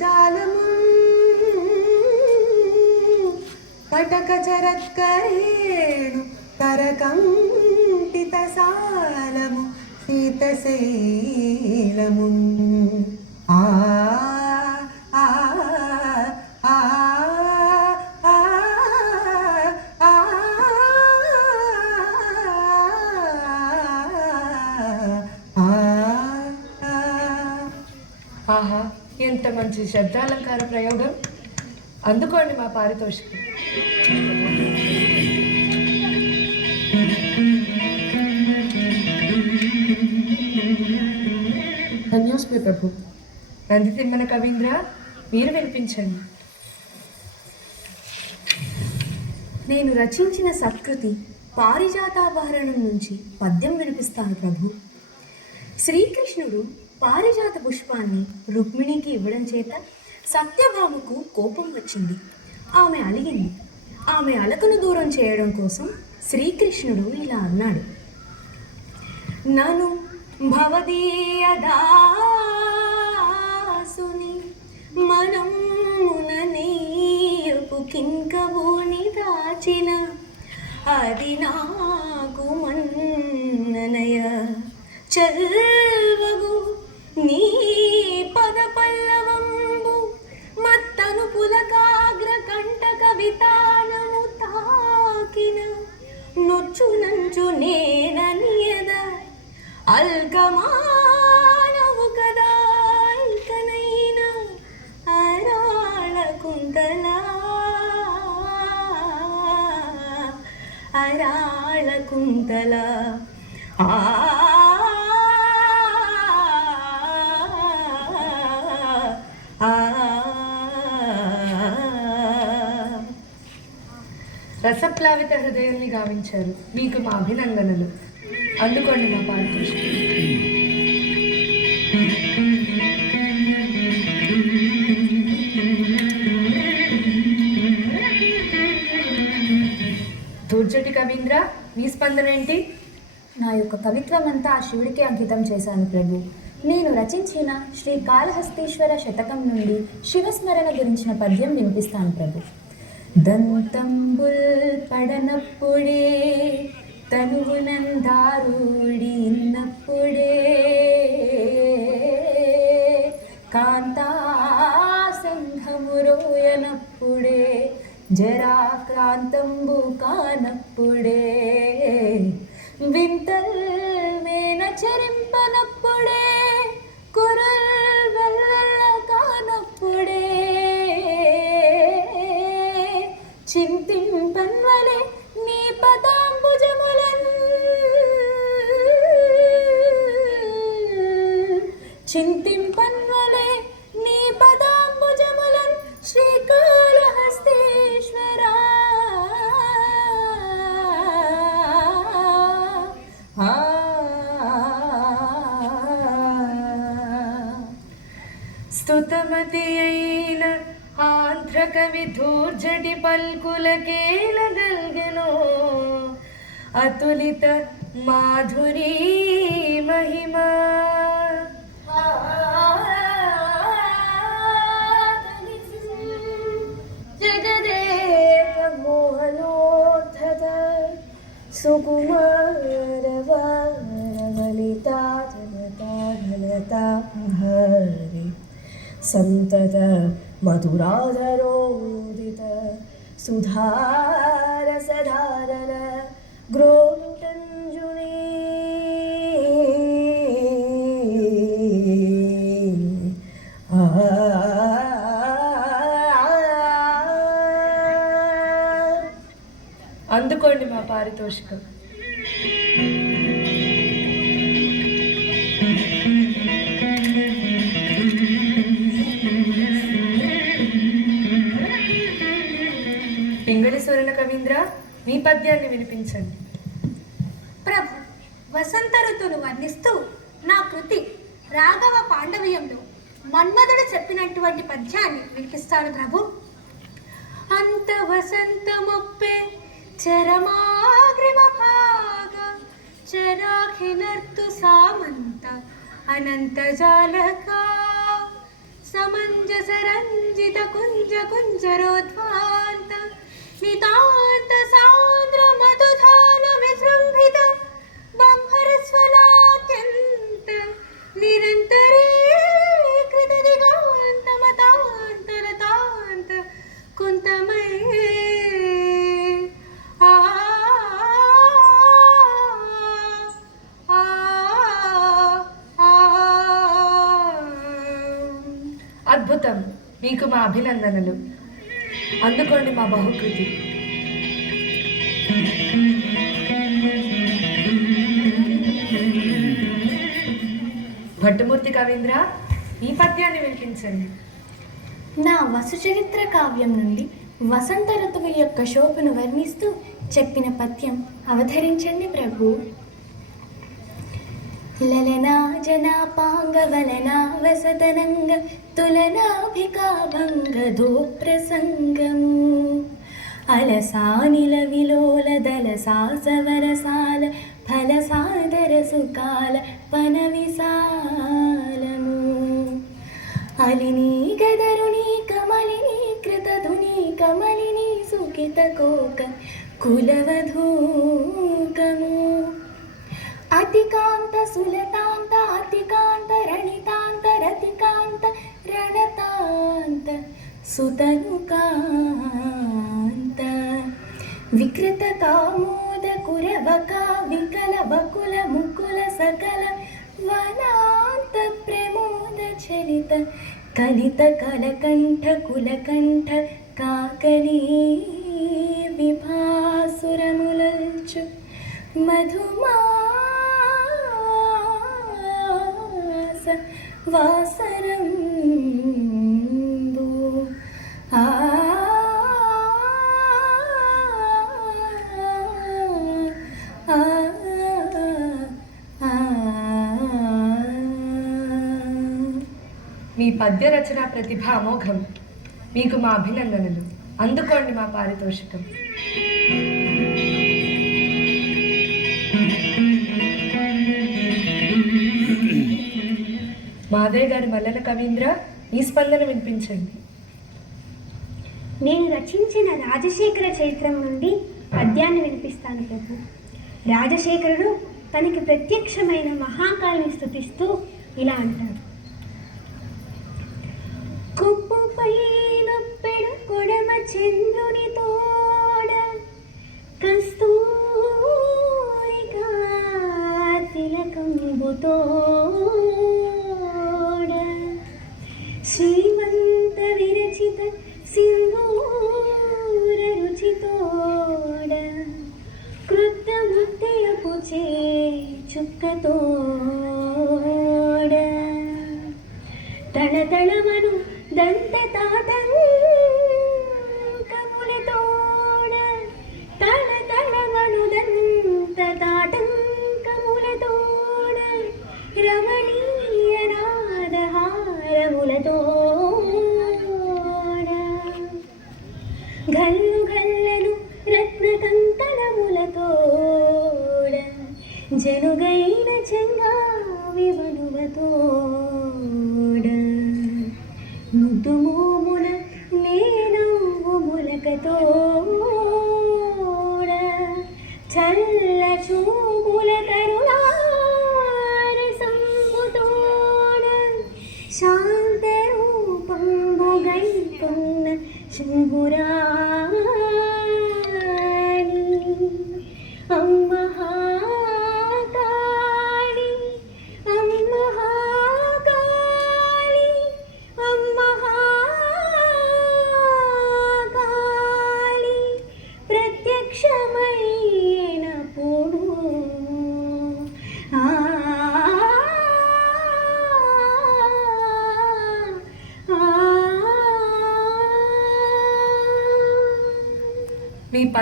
జాలము కటక చరత్కరేణు తరకంటిత సాలము శీతశైలము ఆ Uh-huh. ఎంత మంచి శబ్దాలంకార ప్రయోగం. అందుకోండి మా పారితోషికం. ధన్యోస్మి ప్రభు నందితిమ్మన కవీంద్ర మీరు వినిపించండి. నేను రచించిన సత్కృతి పారిజాతాభరణం నుంచి పద్యం వినిపిస్తాను ప్రభు. శ్రీకృష్ణుడు పారిజాత పుష్పాన్ని రుక్మిణికి ఇవ్వడం చేత సత్యభామకు కోపం వచ్చింది. ఆమె అలిగింది. ఆమె అలకను దూరం చేయడం కోసం శ్రీకృష్ణుడు ఇలా అన్నాడు. నను భవదీయదాసుని మనం ముననీయపు కింకబోని దాచిన అది నాకు మన్ననయ. చల్వ నీ పద పల్లవంబు మత్తను పులకాగ్ర కంట కవితానము తాకిన. నొచ్చు నంచు నేననియద అల్కమానవు కదా అల్కనైన అరాళ కుంతల అరాళ ఆ ఆహ్లాదిత హృదయాల్ని గావించారు. మీకు మా అభినందనలు. అందుకోండి మా పారితోషికం. దూర్జటి కవీంద్ర మీ స్పందన ఏంటి? నా యొక్క కవిత్వం అంతా ఆ శివుడికి అంకితం చేశాను ప్రభు. నేను రచించిన శ్రీ కాళహస్తీశ్వర శతకం నుండి శివస్మరణ గురించిన పద్యం వినిపిస్తాను ప్రభు. ദന്തമ്പുൽ പടനപ്പുഴേ തനുവിനന്താറൂടിയിന്നപ്പുഴേ കാന്താസംഘമുരോയനപ്പുഴേ ജരാക്രാന്തമ്പു കാനപ്പുഴേ స్తుతమతి అయిన ఆంధ్ర కవి ధూర్జటి పల్కులకేల గల్గెనో అతులిత మాధురీ మహిమా జగదేక మోహనోద్ధత సుకుమారవరవలితా సంతత మధురాధరోదిత సుధారసధారణ గ్రోటంజుని అందుకోండి మా పారితోషికం. రవీంద్ర మీ పద్యాన్ని వినిపించండి. ప్రభు వసంత ఋతువును వర్ణిస్తూ నా కృతి రాఘవ పాండవీయంలో మన్మధుడు చెప్పినటువంటి పద్యాన్ని వినిపిస్తాడు ప్రభు. అంత వసంతమొప్పే చరమాగ్రిమ భాగ చరాఖినర్తు సామంత అనంత జాలక సమంజసర కుంజ కుంజరోద్వా నితాంత సాంద్ర నిరంతరే కృత దిగాంత కుంతమయే అద్భుతం. మీకు మా అభినందనలు. అందుకోండి మా బహుకృతి. భట్టుమూర్తి కవీంద్ర ఈ పద్యాన్ని వినిపించండి. నా వసుచరిత్ర కావ్యం నుండి వసంత ఋతువు యొక్క శోభను వర్ణిస్తూ చెప్పిన పద్యం అవతరించండి ప్రభు. जनापाङ्गवलना वसतनङ्ग तुलनाभिकाभङ्गधोप्रसङ्गम्। अलसानिलविलोलदलसा सवरसाल फलसादरसुकाल पनविसालम्। अलिनी गदरुणी कमलिनीकृतधुनी कुलवधूकमु। అతికాంత సులతాంత అతికాంత రణితాంత రతికాంత రణతాంత సుతనుకాంత. వికృత కామోద కురవక వికల బకుల ముకుల సకల వనాంత ప్రమోద చరిత కలిత కలకంఠ కులకంఠ కాకలీ విభాసురములల్చు. మధుమా వాసరం ఆ ఆ మీ పద్య రచన ప్రతిభ అమోఘం. మీకు మా అభినందనలు. అందుకోండి మా పారితోషికం. మాధవి గారి మల్లెల కవీంద్ర ఈ స్పందన వినిపించండి. నేను రచించిన రాజశేఖర చరిత్రం నుండి పద్యాన్ని వినిపిస్తాను ప్రభు. రాజశేఖరుడు తనకి ప్రత్యక్షమైన మహాకాళిని స్థుతిస్తూ ఇలా అంటాడు. తణ దంత తాతంగ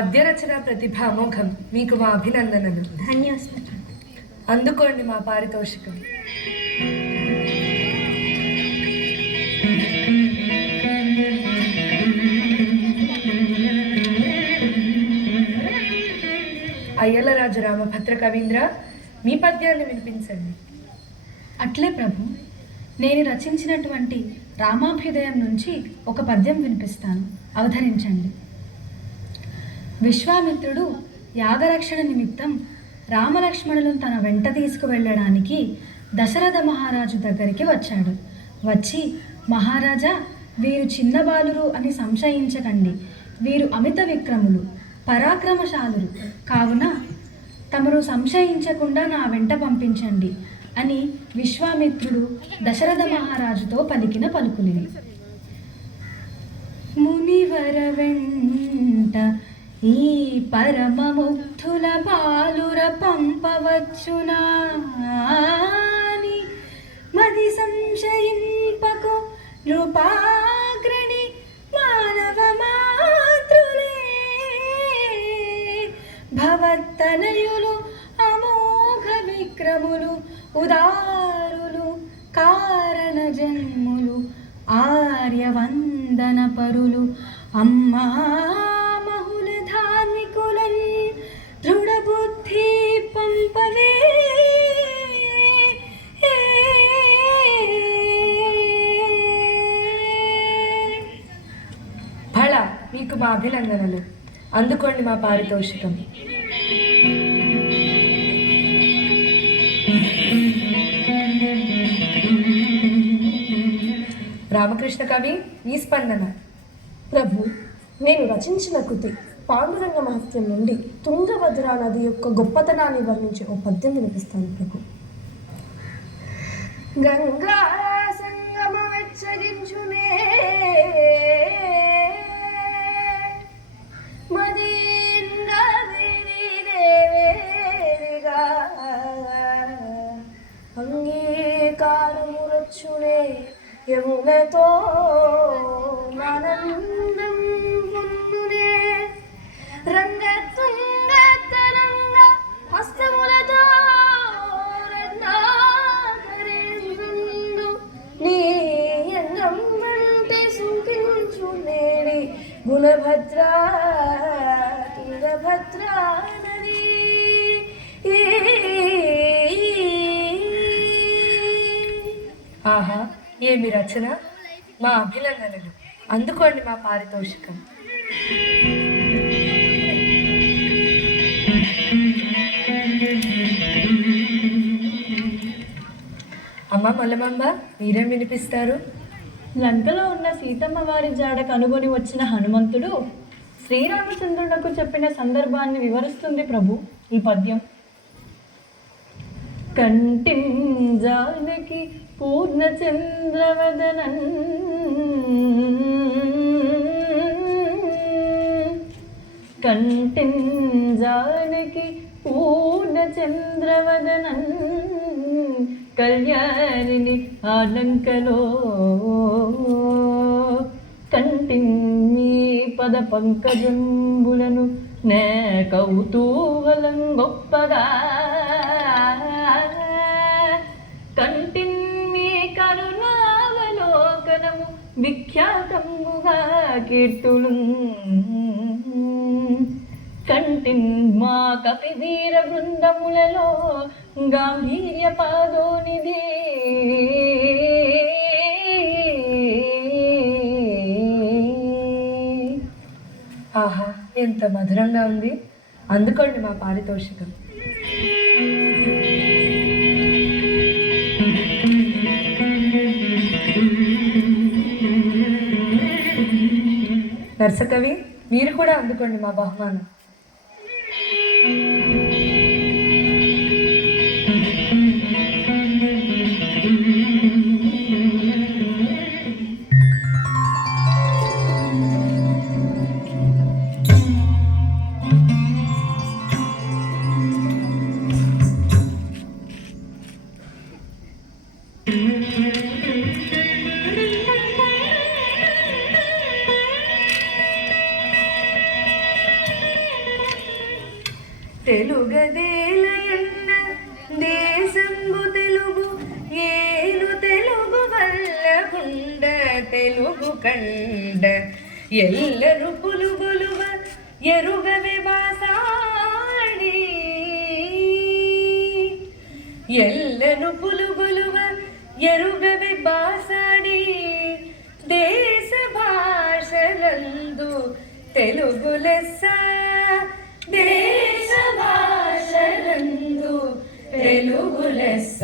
మీ పద్య రచన ప్రతిభ అమోఘం మీకు మా అభినందనలు. అందుకోండి మా పారితోషికం. అయ్యలరాజు రామభద్ర కవీంద్ర మీ పద్యాన్ని వినిపించండి. అట్లే ప్రభు నేను రచించినటువంటి రామాభ్యుదయం నుంచి ఒక పద్యం వినిపిస్తాను. అవధరించండి విశ్వామిత్రుడు యాగరక్షణ నిమిత్తం రామలక్ష్మణులను తన వెంట తీసుకువెళ్ళడానికి దశరథ మహారాజు దగ్గరికి వచ్చాడు. వచ్చి మహారాజా వీరు చిన్న బాలురు అని సంశయించకండి. వీరు అమిత విక్రములు పరాక్రమశాలురు. కావున తమరు సంశయించకుండా నా వెంట పంపించండి అని విశ్వామిత్రుడు దశరథ మహారాజుతో పలికిన పలుకులివి మునివర వెంట ఈ పరమముగ్ధుల పాలుర పంపవచ్చునా? మది సంశయింపకు నృపాగ్రణి మానవ మాతృలే. భవత్తనయులు అమోఘ విక్రములు ఉదారులు కారణ జన్ములు ఆర్యవందన పరులు అమ్మా అభినందనలు. అందుకోండి మా పారితోషికం. రామకృష్ణ కవి ఈ స్పందన. ప్రభు నేను రచించిన కృతి పాండురంగ మహత్యం నుండి తుంగభద్రా నది యొక్క గొప్పతనాన్ని వర్ణించే ఓ పద్యం వినిపిస్తాను ప్రభు. గంగా సంగమ వెచ్చగించునే అంగీకారమురచ్చునే యములతో ఆనందం ఏమి మా అభినందనలు. అందుకోండి మా పారితోషికం. అమ్మ మల్లమమ్మ మీరేం వినిపిస్తారు? లంకలో ఉన్న సీతమ్మ వారి జాడ కనుగొని వచ్చిన హనుమంతుడు శ్రీరామచంద్రునకు చెప్పిన సందర్భాన్ని వివరిస్తుంది ప్రభు ఈ పద్యం. కంటిం జానకి పూర్ణచంద్రవదనన్ కంటిం పూర్ణ చంద్రవదనన్ కళ్యాణిని ఆలంకలో కంటిం మీ పద పంకజంబులను నే కౌతూహలం గొప్పగా. విఖ్యాతముగా కీర్తులు కంటిన్ మా కపివీర బృందములలో గాంభీర్య పాదోనిది ఆహా ఎంత మధురంగా ఉంది. అందుకోండి మా పారితోషికం. నర్సకవి మీరు కూడా అందుకోండి మా బహుమానం. ಕಂಡ ಎಲ್ಲರೂ ಪುಲುಗುಲುವ ಎರುಗವೆ ಬಾಸಾಡಿ ಎಲ್ಲರೂ ಪುಲುಗುಲುವ ಎರುಗವೆ ಬಾಸಾಡಿ దేశ భాషలందు తెలుగు లెస్స దేశ భాషలందు తెలుగు లెస్స